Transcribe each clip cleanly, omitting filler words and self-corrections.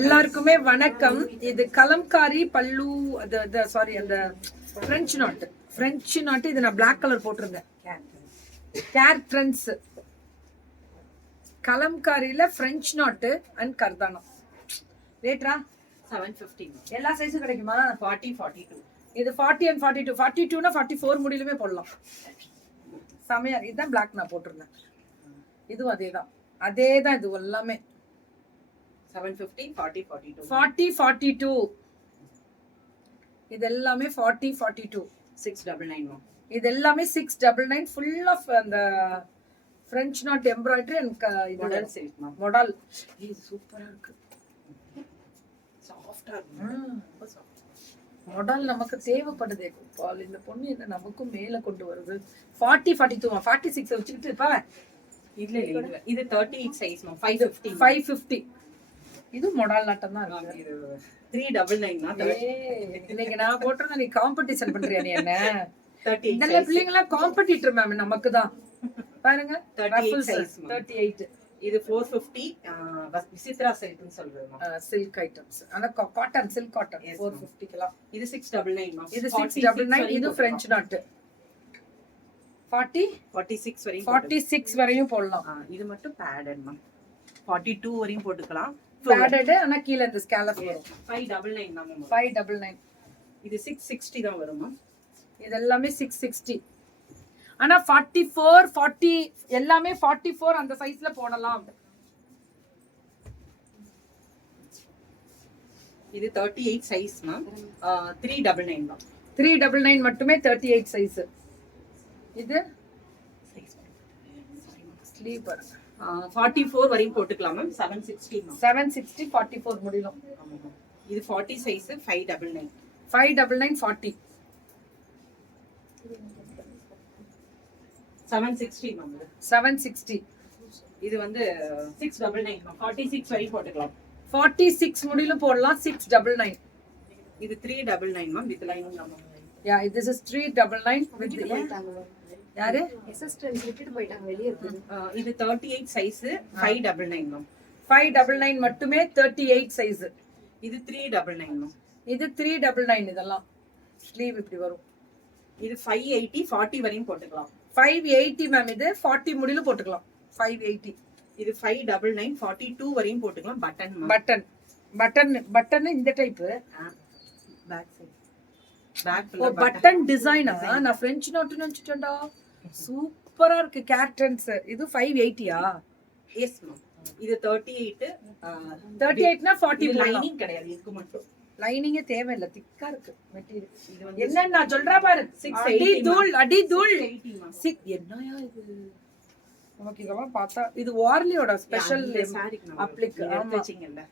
எல்லாருக்குமே வணக்கம். இது கலம்காரி பல்லு சாரி அந்த பிரெஞ்சு நாட் இது நான் பிளாக் கலர் போட்டிருந்தேன். கேர் ட்ரெண்ட்ஸ் கலம்காரியில பிரெஞ்சு நாட் அண்ட் கர்தானம். ரேட்ரா 750. எல்லா சைஸும் கிடைக்குமா? 40 42. இது 40 and 42. 42னா 44 முடியிலுமே போடலாம். செமையா இதுதான் பிளாக் நான் போட்டிருந்தேன். இதுவும் அதேதான் இது எல்லாமே 750 40 42. 40 42 இது எல்லாமே 40 42. 699. இது எல்லாமே 699 ஃபுல் ஆஃப் அந்த French not embroidery and model silk model. இது சூப்பரா இருக்கு. சாஃப்ட்டா இருக்கு. மாடல் நமக்கு தேவைப்படுதே கோபால். இந்த பொண்ணு என்ன நமக்கும் மேல கொண்டு வருது. 40 42 46 வச்சுக்கிட்டு இருப்பா. இல்ல இது 38 சைஸ் 550. 550 இது மாடல் நாட்டம் தான் இருக்கு. இது 399 இன்னைக்கு நான் போட்டுறேன். நீ காம்படிஷன் பண்றியா நீ என்ன? 38 இந்த பிள்ளைங்க எல்லாம் காம்படிட்டர் மேம் நமக்கு தான். பாருங்க 38 சைஸ் 38. இது 450 விசித்ரா சில்க்னு சொல்றோம். Silk items. ஆனா காட்டன் சில்க் காட்டன் 450 கலாம். இது 699. இது 699. இது பிரெஞ்ச் நாட் 40 46 வரையும் 46 வரையும் போடலாம். இது மட்டும் பேடட் 42 வரையும் போட்டுக்கலாம். பேடட் ஆனா கீழ இந்த ஸ்கேலப் வரும். 599 599. இது 660 தான் வரும். இது எல்லாமே 660. ஆனா 44 40 எல்லாமே 44 அந்த சைஸ்ல போடலாம். இது 38 சைஸ் 399 399 மட்டுமே 38 சைஸ். இது ஸ்லீவ் பாருங்க 44 வரையும் போட்டுக்கலாம் மேம். 760 760 44 முடியும். இது 40 சைஸ் 599 599 40 760 மேம். 760. இது வந்து 699 46 வரையும் போட்டுக்கலாம். 46 முடியிலும் போடலாம். 699. இது 399 ma'am with lining ma'am. Yeah this is 399 with யாரு அசிஸ்டன்ட் விட்டுட்டு போயிட்டாங்க வெளிய இருக்கு. இது 38 சைஸ் 599 மேம். 599 மட்டுமே 38 சைஸ். இது 399 மேம். இது 399. இதெல்லாம் ஸ்லீவ் இப்படி வரும். இது 580 40 வரையும் போட்டுக்கலாம். 580 மேம். இது 40 முடியிலும் போட்டுக்கலாம். 580. இது 599 42 வரையும் போட்டுக்கலாம். பட்டன் இந்த டைப் பேக் சைடு பேக் ஓ பட்டன் டிசைனா? நான் பிரெஞ்ச் நாட் நினைச்சிட்டேன்டா. சூப்பரா இருக்கு. கேர்டன்ஸ். இது 580யா? Yes ma'am. இது 38 38னா 40 லைனிங் கிடையாது. இதுக்கு மட்டும் லைனிங்கே தேவையில்லை. திக்கா இருக்கு மெட்டீரியல். இது வந்து என்ன நான் சொல்றேன் பாரு. 680 அடி தூள் 6 என்னயா இது? நமக்கு இதெல்லாம் பார்த்தா இது வார்லியோட ஸ்பெஷல் அப்ளிக். ஆமா வெச்சிங்கல்ல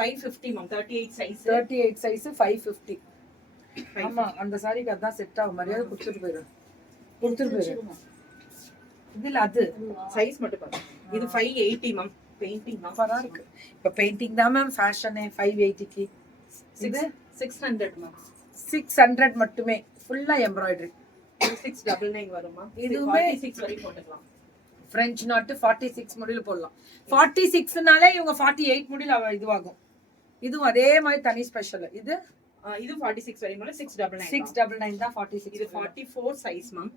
550 மேம். 38 size 38 size 550. ஆமா அந்த சாரிக்கு அதான் செட் ஆகும். மரியாதை கொடுத்துட்டு போயிரு. இதுல அது சைஸ் மட்டும் பாருங்க. இது 580 மேம். பெயிண்டிங் தான் சூப்பரா இருக்கு. இப்ப பெயிண்டிங் தான் மேம் ஃபேஷனே. 580க்கு இது 600 மேம். 600 மட்டுமே ஃபுல்லா எம்ப்ராய்டரி. 699 வருமா? இதுவுமே 46 வரை போட்டுக்கலாம். பிரெஞ்ச் நாட் 46 முடியில போடலாம். 46னாலே இவங்க 48 முடியில இதுவாகும். இதுவும் அதே மாதிரி தனி ஸ்பெஷல். இது 46 வரை மேல 699 699 தான் 46. இது 44 சைஸ் மேம்.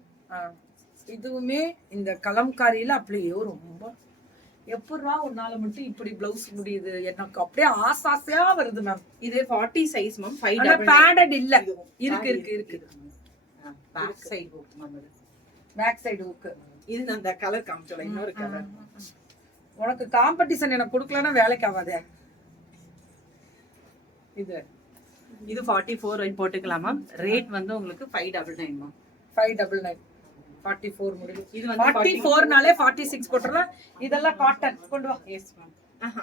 இதுவுமே இந்த கலம்காரியில அப்படியே ரொம்ப எப்படா ஒரு நாள் மட்டும் இப்படி பிளவுஸ் முடியுது எனக்கு அப்படியே ஆசையா வருது மேம். இது 40 சைஸ் மேம். 5 ஆனா பேடட் இல்ல. இருக்கு பேக் சைடு ஹூக் மேம். இது பேக் சைடு ஹூக். இது அந்த கலர் காமிச்சல இன்னொரு கலர். உனக்கு காம்படிஷன் எனக்கு கொடுக்கலனா வேலைக்கு ஆகாதே. இது 44 வரை போட்டுக்கலாம் மேம். ரேட் வந்து உங்களுக்கு 599 மேம். 599 44 முடியும். இது வந்து 44னாலே 46 போட்டுறலாம். இதெல்லாம் காட்டன். கொண்டு வா. Yes ma'am.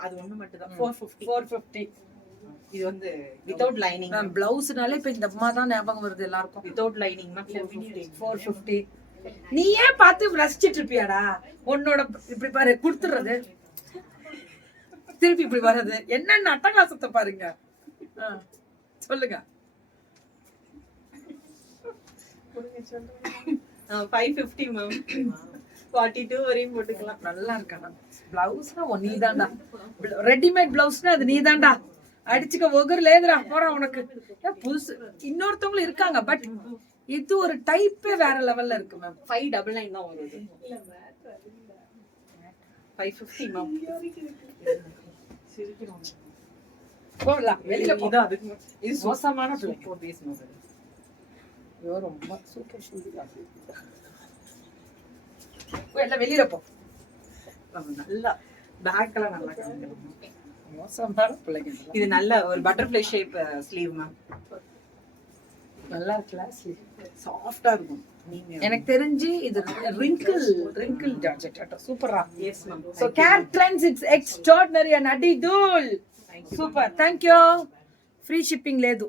அது ஒண்ணு மட்டும் தான் 450. 450. இது வந்து வித்அவுட் லைனிங் மேம். பிளவுஸ்னாலே இப்ப இந்த அம்மா தான் ஞாபகம் வருது எல்லாருக்கும். Without lining ma'am. 450. நீ ஏன் பார்த்து ரசிச்சிட்டு இருப்பியாடா? உன்னோட இப்படி பாரு குடுத்துறது திருப்பி இப்படி வர்றது என்னென்ன அட்டகாசத்தை பாருங்க. சொல்லுங்க. 550 மேம். 42 வரையும் போட்டுக்கலாம். நல்லா இருக்கா பிளவுஸ்னா நீதான்டா, ரெடிமேட் பிளவுஸ்னா அது நீதான்டா, அடிச்சுக்க ஒகர் லேதுடா போறா உனக்கு. புதுசு இன்னொருத்தவங்களும் இருக்காங்க, பட் இது ஒரு டைப்பே வேற லெவல்ல இருக்கு மேம். 599 தான் வருது. 550 மேம். போலாம் வெளியில போ. இது அதுக்கு இது மோசமான பிள்ளை. 4 பீஸ் மேம். ஐயோ ரொம்ப சூப்பர் சூப்பரா எல்லாம் வெளியில போ. நல்லா பேக்ல நல்லா காமிக்கலாம். மோசமான பிள்ளைங்க. இது நல்ல ஒரு பட்டர்ஃப்ளை ஷேப் ஸ்லீவ் மேம். நல்லா கிளாஸ் சாஃப்ட்டா இருக்கும். நீங்க எனக்கு தெரிஞ்சு இது wrinkle ஜார்ஜெட் சூப்பரா. Yes ma'am. So Cat Trends, it's extraordinary and Adi Dul. Super, thank you. Free shipping లేదు.